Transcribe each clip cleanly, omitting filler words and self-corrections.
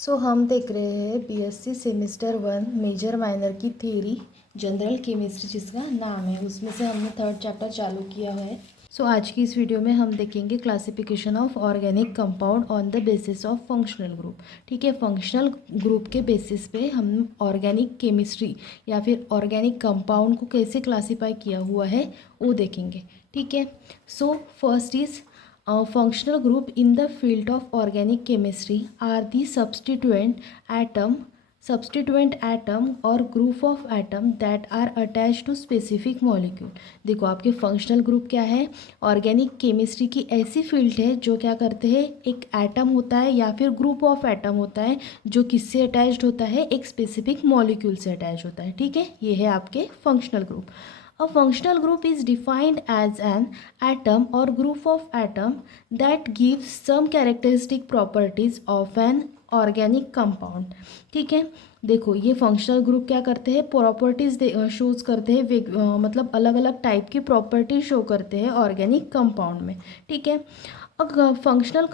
हम देख रहे हैं बीएससी सेमेस्टर 1 मेजर माइनर की थ्योरी जनरल केमिस्ट्री जिसका नाम है, उसमें से हमने 3rd चैप्टर चालू किया है। आज की इस वीडियो में हम देखेंगे classification of organic compound on the basis of functional group. ठीक है, फंक्शनल ग्रुप के बेसिस पे हम ऑर्गेनिक केमिस्ट्री या फिर ऑर्गेनिक कंपाउंड को कैसे क्लासीफाई किया हुआ है वो देखेंगे। ठीक है, first is functional group in the field of organic chemistry are the substituent atom or group of atom that are attached to specific molecule। देखो आपके फंक्शनल ग्रुप क्या है, ऑर्गेनिक केमिस्ट्री की ऐसी फील्ड है जो क्या करते हैं, एक एटम होता है या फिर ग्रुप ऑफ एटम होता है जो किससे अटैच्ड होता है, एक स्पेसिफिक मॉलिक्यूल से अटैच होता है। ठीक है, ये है आपके functional group. A functional group is defined as an atom or group of atom that gives some characteristic properties of an organic compound। ठीक है, देखो ये फंक्शनल ग्रुप क्या करते हैं, प्रॉपर्टीज शोज करते हैं, मतलब अलग अलग टाइप की प्रॉपर्टीज शो करते हैं ऑर्गेनिक कंपाउंड में। ठीक है, a functional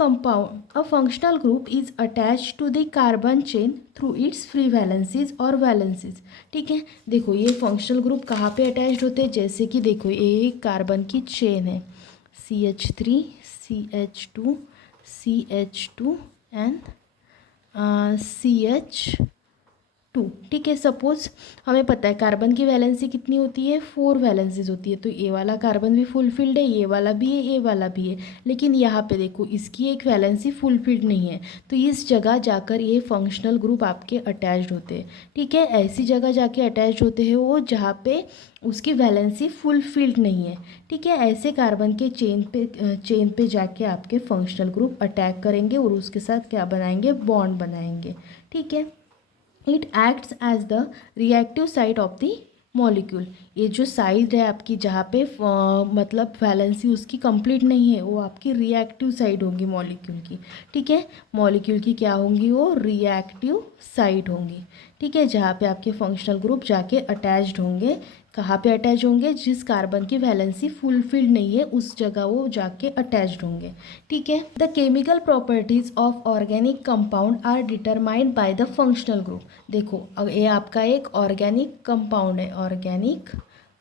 group is attached to the carbon chain through its free valencies or valencies। ठीक है, देखो ये फंक्शनल ग्रुप कहाँ पे अटैच्ड होते हैं, जैसे कि देखो ये कार्बन की चेन है CH3 CH2 CH2 and CH2। ठीक है, सपोज हमें पता है कार्बन की वैलेंसी कितनी होती है, 4 वैलेंसीज होती है। तो ये वाला कार्बन भी फुलफिल्ड है, ये वाला भी है, ये वाला भी है, लेकिन यहाँ पे देखो इसकी एक वैलेंसी फुलफिल्ड नहीं है। तो इस जगह जाकर ये फंक्शनल ग्रुप आपके अटैच्ड होते हैं। ठीक है, ऐसी जगह जाके अटैच्ड होते हैं वो जहाँ पे उसकी वैलेंसी फुलफिल्ड नहीं है। ठीक है, ऐसे कार्बन के चेन पे जाके आपके फंक्शनल ग्रुप अटैक करेंगे और उसके साथ क्या बनाएंगे, बॉन्ड बनाएंगे। ठीक है, it acts as the reactive side of the molecule. ये जो साइड है आपकी जहाँ पे मतलब वैलेंसी उसकी कंप्लीट नहीं है, वो आपकी रिएक्टिव साइड होगी मॉलिक्यूल की। ठीक है, मॉलिक्यूल की क्या होंगी, वो रिएक्टिव साइड होंगी। ठीक है, जहाँ पे आपके फंक्शनल ग्रुप जाके अटैच्ड होंगे, कहाँ पे अटैच होंगे, जिस कार्बन की वैलेंसी फुलफिल्ड नहीं है उस जगह वो जाके अटैच्ड होंगे। ठीक है, the chemical properties of organic compound are determined by the functional group. देखो अब ये आपका एक ऑर्गेनिक कंपाउंड है, ऑर्गेनिक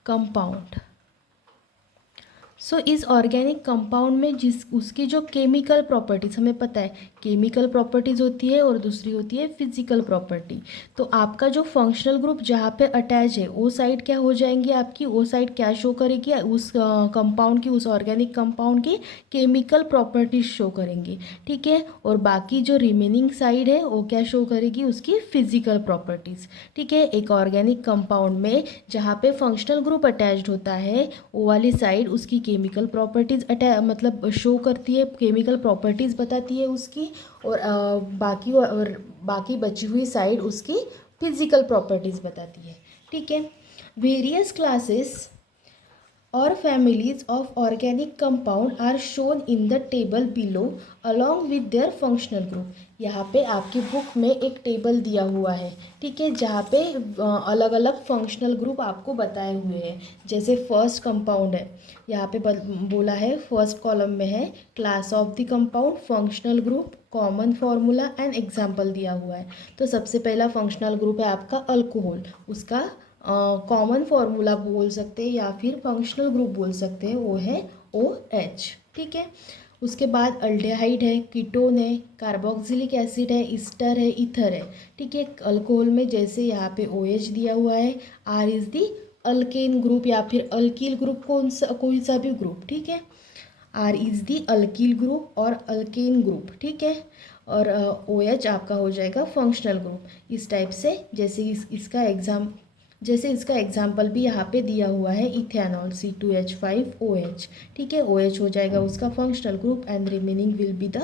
कंपाउंड। इस ऑर्गेनिक कंपाउंड में जिस उसकी जो केमिकल प्रॉपर्टीज़, हमें पता है केमिकल प्रॉपर्टीज़ होती है और दूसरी होती है फिजिकल प्रॉपर्टी। तो आपका जो फंक्शनल ग्रुप जहाँ पे अटैच है वो साइड क्या हो जाएंगी आपकी, वो साइड क्या शो करेगी, उस कंपाउंड की, उस ऑर्गेनिक कंपाउंड की केमिकल प्रॉपर्टीज शो करेंगी। ठीक है, और बाकी जो रिमेनिंग साइड है वो क्या शो करेगी, उसकी फिजिकल प्रॉपर्टीज़। ठीक है, एक ऑर्गेनिक कंपाउंड में जहाँ पे फंक्शनल ग्रुप अटैच्ड होता है वो वाली साइड उसकी केमिकल प्रॉपर्टीज़ मतलब शो करती है, केमिकल प्रॉपर्टीज़ बताती है उसकी, और बाकी बची हुई साइड उसकी फिजिकल प्रॉपर्टीज़ बताती है। ठीक है, वेरियस क्लासेस और families of organic compound are shown in the table below along with their functional group। यहाँ पे आपकी बुक में एक टेबल दिया हुआ है। ठीक है, जहाँ पे अलग अलग फंक्शनल ग्रुप आपको बताए हुए हैं। जैसे फर्स्ट कंपाउंड है, यहाँ पे बोला है फर्स्ट कॉलम में है class of the compound, functional group, common formula and example दिया हुआ है। तो सबसे पहला फंक्शनल ग्रुप है आपका अल्कोहल, उसका कॉमन फार्मूला बोल सकते हैं या फिर फंक्शनल ग्रुप बोल सकते हैं, वो है OH। ठीक है, उसके बाद अल्डेहाइड है, कीटोन है, कार्बोक्सिलिक एसिड है, ईस्टर है, ईथर है। ठीक है, अल्कोहल में जैसे यहाँ पे OH दिया हुआ है, R is the alkane group या फिर अल्कील ग्रुप, कोई सा भी ग्रुप। ठीक है, R is the alkyl group और अल्केन ग्रुप। ठीक है, और OH आपका हो जाएगा फंक्शनल ग्रुप। इस टाइप से जैसे इसका एग्जाम्पल भी यहाँ पे दिया हुआ है, इथेनॉल C2H5OH। ठीक है, OH हो जाएगा उसका functional group and remaining will be the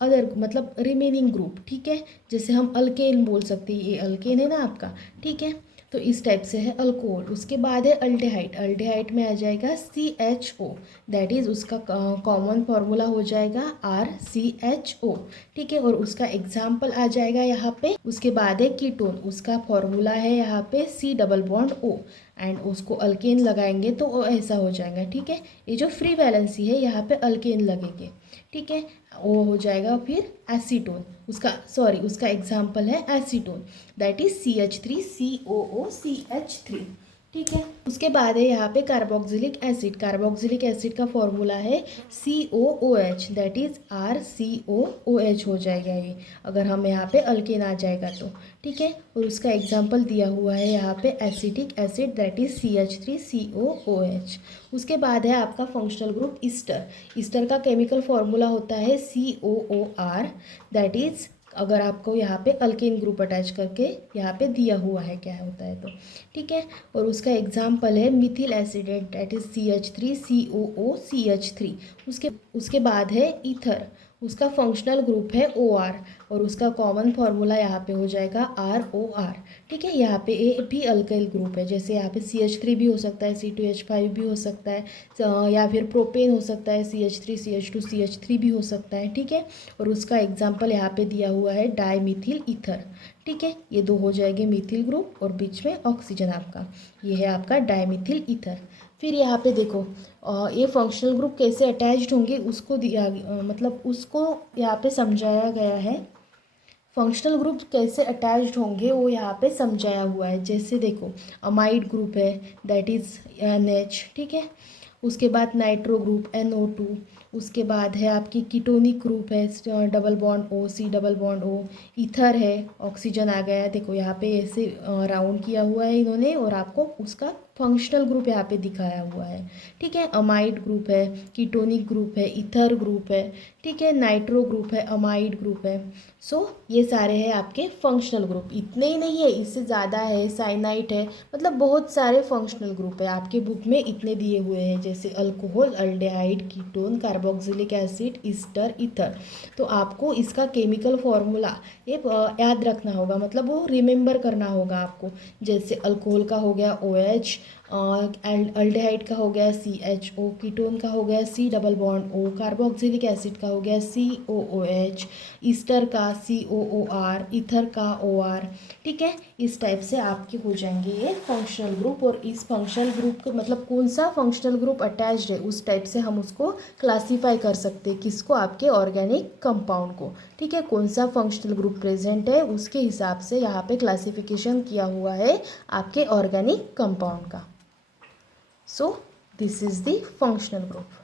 other मतलब रिमेनिंग ग्रुप। ठीक है, जैसे हम अल्केन बोल सकते हैं, ये अल्केन है ना आपका। ठीक है, तो इस टाइप से है अल्कोहल। उसके बाद है अल्डेहाइड, अल्डेहाइड में आ जाएगा CHO, दैट इज़ उसका कॉमन फार्मूला हो जाएगा RCHO। ठीक है, और उसका एग्जाम्पल आ जाएगा यहाँ पे। उसके बाद है कीटोन, उसका फॉर्मूला है यहाँ पे C double bond O। And उसको अल्केन लगाएंगे तो वो ऐसा हो जाएगा, ठीक है। ये जो फ्री वैलेंसी है यहाँ पे अल्केन लगेंगे, ठीक है, वो हो जाएगा फिर एसीटोन। उसका एग्जाम्पल है एसीटोन, दैट इज CH3COOCH3, ठीक है। उसके बाद है यहाँ पे कार्बोक्सिलिक एसिड। कार्बोक्सिलिक एसिड का फॉर्मूला है COOH, दैट इज RCOOH हो जाएगा ये, अगर हम यहाँ पे अल्केन आ जाएगा तो, ठीक है। और उसका एग्जाम्पल दिया हुआ है यहाँ पे acetic acid, that is CH3COOH। उसके बाद है आपका फंक्शनल ग्रुप ईस्टर। ईस्टर का केमिकल फॉर्मूला होता है COOR, दैट इज, अगर आपको यहाँ पे अल्केन ग्रुप अटैच करके यहाँ पे दिया हुआ है क्या होता है तो, ठीक है। और उसका एग्जाम्पल है Mithil acid, that is CH3COOCH3। उसके बाद है ईथर, उसका फंक्शनल ग्रुप है OR, और उसका कॉमन फॉर्मूला यहाँ पे हो जाएगा ROR, ठीक है। यहाँ पे ए भी अल्काइल ग्रुप है, जैसे यहाँ पे CH3 भी हो सकता है, C2H5 भी हो सकता है, या फिर प्रोपेन हो सकता है, CH3CH2CH3 भी हो सकता है, ठीक है। और उसका एग्जाम्पल यहाँ पे दिया हुआ है डाई मिथिल ईथर, ठीक है। ये दो हो जाएंगे मिथिल ग्रुप और बीच में ऑक्सीजन आपका, ये है आपका डाईमिथिल ईथर। फिर यहाँ पे देखो ये फंक्शनल ग्रुप कैसे अटैच्ड होंगे उसको दिया, मतलब उसको यहाँ पे समझाया गया है। फंक्शनल ग्रुप कैसे अटैच्ड होंगे वो यहाँ पे समझाया हुआ है। जैसे देखो अमाइड ग्रुप है, दैट इज़ NH, ठीक है। उसके बाद नाइट्रो ग्रुप NO2। उसके बाद है आपकी कीटोनिक ग्रुप है, double bond O, C double bond O। Ether है, ऑक्सीजन आ गया है, देखो यहाँ पे ऐसे राउंड किया हुआ है इन्होंने, और आपको उसका फंक्शनल ग्रुप यहाँ पे दिखाया हुआ है, ठीक है। अमाइड ग्रुप है, कीटोनिक ग्रुप है, ईथर ग्रुप है, ठीक है, नाइट्रो ग्रुप है, अमाइड ग्रुप है। सो ये सारे हैं आपके फंक्शनल ग्रुप। इतने ही नहीं है, इससे ज़्यादा है, साइनाइड है, मतलब बहुत सारे फंक्शनल ग्रुप है आपके बुक में, इतने दिए हुए हैं, जैसे alcohol, aldehyde, ketone, carboxylic acid, Easter, ether. तो आपको इसका केमिकल फॉर्मूला ये याद रखना होगा, मतलब वो रिमेंबर करना होगा आपको। जैसे अल्कोहल का हो गया OH, अल्डेहाइड का हो गया CHO, कीटोन का हो गया C double bond O, carboxylic acid का हो गया COOH, ईस्टर का COOR, ईथर का OR, ठीक है। इस टाइप से आपके हो जाएंगे ये फंक्शनल ग्रुप। और इस फंक्शनल ग्रुप को मतलब कौन सा फंक्शनल ग्रुप अटैच्ड है उस टाइप से हम उसको क्लासीफाई कर सकते हैं, किसको, आपके ऑर्गेनिक कंपाउंड को, ठीक है। कौन सा फंक्शनल ग्रुप प्रेजेंट है उसके हिसाब से यहाँ पे क्लासिफिकेशन किया हुआ है आपके ऑर्गेनिक कंपाउंड का। So this is the functional group.